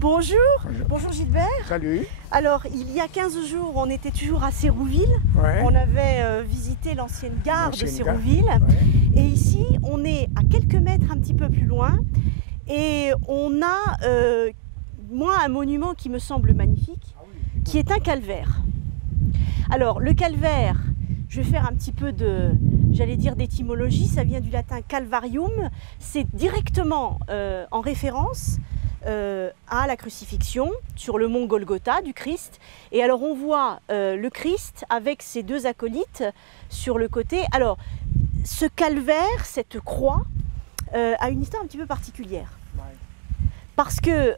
Bonjour. Bonjour Gilbert. Salut. Alors, il y a 15 jours, on était toujours à Sérouville. Ouais. On avait visité l'ancienne gare de Sérouville. Ouais. Et ici, on est à quelques mètres un petit peu plus loin. Et on a, moi, un monument qui me semble magnifique, qui est un calvaire. Alors, le calvaire, je vais faire un petit peu de, j'allais dire d'étymologie, ça vient du latin calvarium. C'est directement en référence à la crucifixion sur le mont Golgotha du Christ. Et alors on voit le Christ avec ses deux acolytes sur le côté. Alors ce calvaire, cette croix, a une histoire un petit peu particulière. Parce que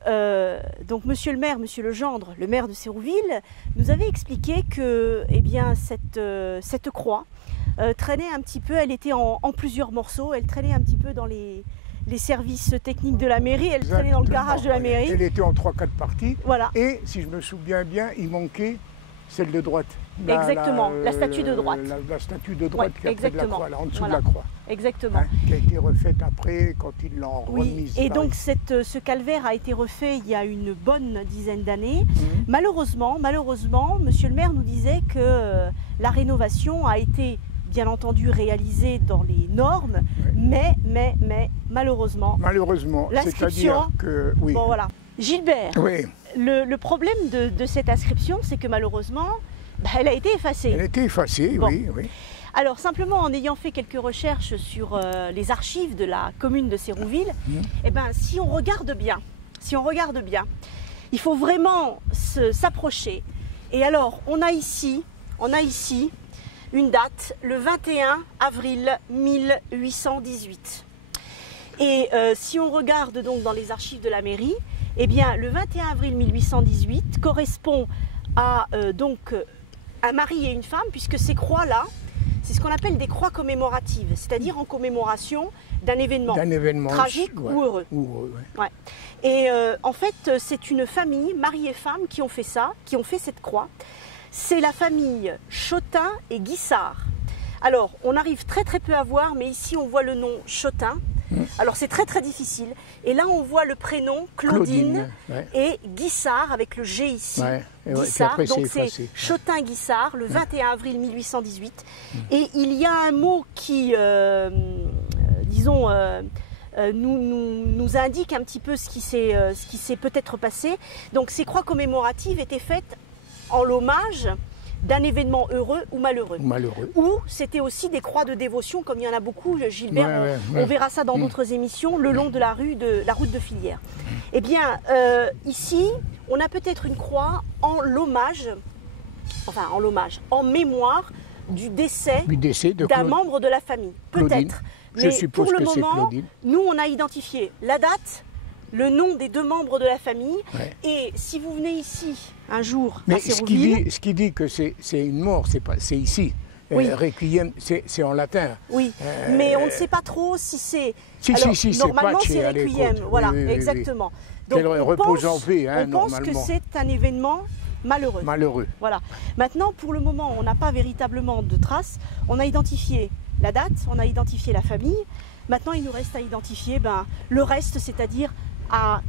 donc monsieur le maire, monsieur Legendre, le maire de Sérouville, nous avait expliqué que eh bien, cette croix traînait un petit peu, elle était en plusieurs morceaux, elle traînait un petit peu dans les services techniques de la mairie, elle traînait dans le garage de la mairie. Elle était en 3-4 parties. Voilà. Et si je me souviens bien, il manquait celle de droite. Exactement, la statue de droite. La statue de droite qui est près de la croix, là, en dessous voilà. de la croix. Exactement. Hein, qui a été refaite après quand ils l'ont remise. Et donc ce calvaire a été refait il y a une bonne dizaine d'années. Malheureusement, monsieur le maire nous disait que la rénovation a été bien entendu réalisée dans les normes, mais malheureusement, c'est-à-dire que oui. Bon voilà. Gilbert, oui. le problème de cette inscription, c'est que malheureusement, elle a été effacée. Elle a été effacée, bon. Oui. Alors simplement en ayant fait quelques recherches sur les archives de la commune de Sérouville, eh ben, si on regarde bien, il faut vraiment s'approcher. Et alors on a ici une date, le 21 avril 1818. Et si on regarde donc dans les archives de la mairie, eh bien le 21 avril 1818 correspond à donc un mari et une femme, puisque ces croix-là, c'est ce qu'on appelle des croix commémoratives, c'est-à-dire en commémoration d'un événement tragique ou heureux. Ouais. Et en fait, c'est une famille, mari et femme, qui ont fait ça, qui ont fait cette croix. C'est la famille Chotin et Guissard. Alors, on arrive très peu à voir, mais ici on voit le nom Chotin. Alors c'est très difficile. Et là on voit le prénom Claudine et Guissard avec le G ici. Guissard, donc c'est Chotin-Guissard, le 21 avril 1818. Et il y a un mot qui, disons, nous indique un petit peu ce qui s'est peut-être passé. Donc ces croix commémoratives étaient faites en l'hommage d'un événement heureux ou malheureux. Ou c'était aussi des croix de dévotion, comme il y en a beaucoup, Gilbert, on verra ça dans d'autres émissions, le long de la route de Filière. Eh bien, ici, on a peut-être une croix en mémoire du décès d'un membre de la famille. Peut-être. Mais pour le moment, nous, on a identifié la date, le nom des deux membres de la famille, et si vous venez ici un jour à Sérouville... ce qui dit que c'est une mort, c'est ici. Requiem, c'est en latin. Oui, mais on ne sait pas trop si c'est... Normalement, c'est Requiem, voilà, exactement. Donc, on pense que c'est un événement malheureux. Voilà. Maintenant, pour le moment, on n'a pas véritablement de traces. On a identifié la date, on a identifié la famille. Maintenant, il nous reste à identifier le reste, c'est-à-dire à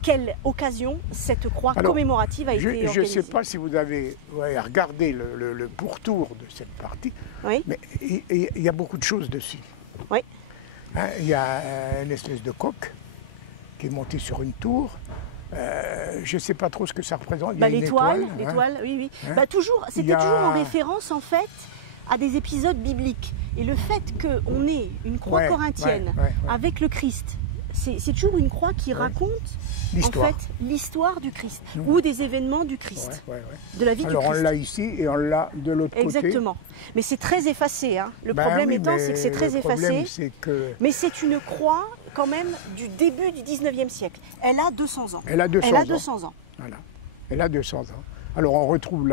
quelle occasion cette croix commémorative a été organisée. Je ne sais pas si vous avez regardé le pourtour de cette partie, mais il y a beaucoup de choses dessus. Oui. Il y a une espèce de coque qui est montée sur une tour. Je ne sais pas trop ce que ça représente. L'étoile, oui. C'était toujours en référence en fait à des épisodes bibliques. Et le fait qu'on ait une croix corinthienne avec le Christ, c'est toujours une croix qui raconte l'histoire du Christ ou des événements du Christ, de la vie du Christ. Alors on l'a ici et on l'a de l'autre côté. Exactement. Mais c'est très effacé. Hein. Le problème étant, c'est que c'est très effacé. Mais c'est une croix quand même du début du 19e siècle. Elle a 200 ans. Elle a 200 ans. Voilà. Elle a 200 ans. Alors on retrouve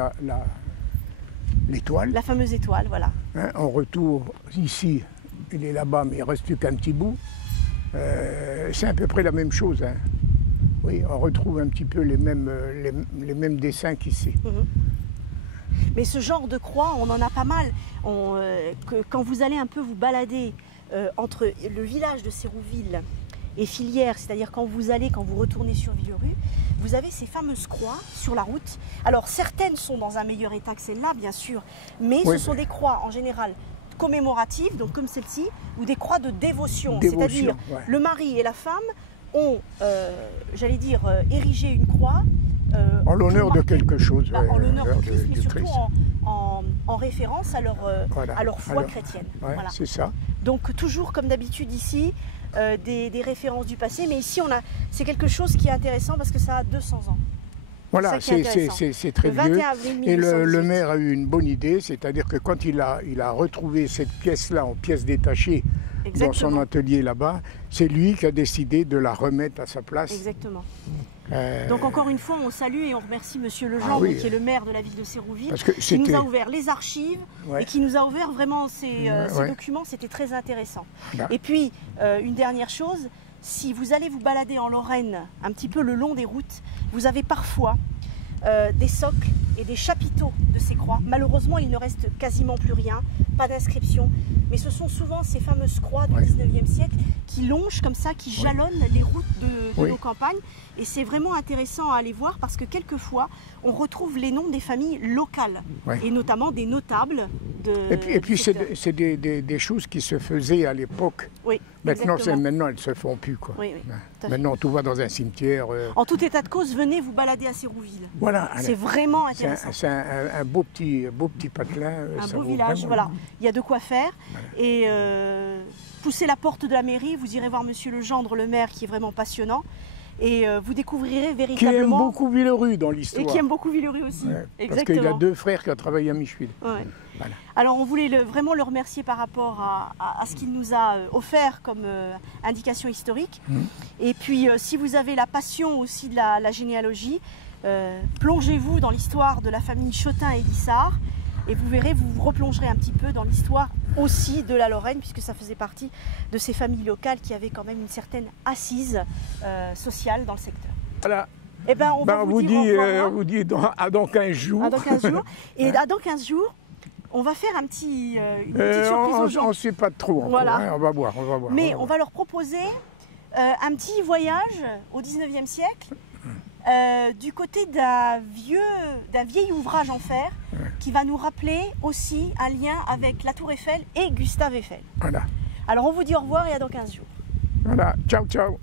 l'étoile. La fameuse étoile, voilà. On retrouve ici, il est là-bas, mais il ne reste plus qu'un petit bout. C'est à peu près la même chose. Oui, on retrouve un petit peu les mêmes dessins qu'ici. Mais ce genre de croix, on en a pas mal. Quand vous allez un peu vous balader entre le village de Sérouville et filière, c'est-à-dire quand vous retournez sur Villerue, vous avez ces fameuses croix sur la route. Alors certaines sont dans un meilleur état que celle-là, bien sûr, mais ce sont des croix en général commémoratives, donc comme celle-ci, ou des croix de dévotion. C'est-à-dire le mari et la femme ont, j'allais dire, érigé une croix. En l'honneur de quelque chose. En l'honneur de Christ, mais surtout en référence à leur foi chrétienne. Ouais, voilà. C'est ça. Donc toujours comme d'habitude ici, des références du passé, mais ici c'est quelque chose qui est intéressant parce que ça a 200 ans. Voilà, c'est très vieux. Et le maire a eu une bonne idée, c'est-à-dire que quand il a retrouvé cette pièce-là en pièces détachées dans son atelier là-bas, c'est lui qui a décidé de la remettre à sa place. Exactement. Donc encore une fois, on salue et on remercie Monsieur Legendre, qui est le maire de la ville de Sérouville, qui nous a ouvert les archives et qui nous a ouvert vraiment ces documents. C'était très intéressant. Et puis, une dernière chose, si vous allez vous balader en Lorraine, un petit peu le long des routes, vous avez parfois des socles et des chapiteaux de ces croix. Malheureusement, il ne reste quasiment plus rien, pas d'inscription, mais ce sont souvent ces fameuses croix du 19e siècle qui longent comme ça, qui jalonnent les routes de nos campagnes. Et c'est vraiment intéressant à aller voir parce que quelquefois, on retrouve les noms des familles locales, et notamment des notables. Et puis c'est des choses qui se faisaient à l'époque. Maintenant, elles ne se font plus. Quoi. Maintenant, tout va dans un cimetière. En tout état de cause, venez vous balader à Sérouville. Voilà. C'est vraiment intéressant. C'est un beau petit patelin. Un beau village, voilà. Il y a de quoi faire. Et poussez la porte de la mairie, vous irez voir Monsieur Legendre, le maire, qui est vraiment passionnant. Et vous découvrirez véritablement... Qui aime beaucoup Villerue dans l'histoire. Et qui aime beaucoup Villerue aussi. Parce qu'il a 2 frères qui ont travaillé à Michefield. Voilà. Alors on voulait vraiment le remercier par rapport à ce qu'il nous a offert comme indication historique. Et puis si vous avez la passion aussi de la généalogie, plongez-vous dans l'histoire de la famille Chotin et Guissard. Et vous verrez, vous vous replongerez un petit peu dans l'histoire aussi de la Lorraine, puisque ça faisait partie de ces familles locales qui avaient quand même une certaine assise sociale dans le secteur. Voilà. Et ben, on vous dit dans 15 jours. Dans 15 jours. Et dans 15 jours, on va faire une petite surprise aux gens. On ne sait pas trop encore, on va voir. Mais on va leur proposer un petit voyage au 19e siècle. Du côté d'un vieil ouvrage en fer qui va nous rappeler aussi un lien avec la Tour Eiffel et Gustave Eiffel. Voilà. Alors on vous dit au revoir et à dans 15 jours. Voilà, ciao ciao.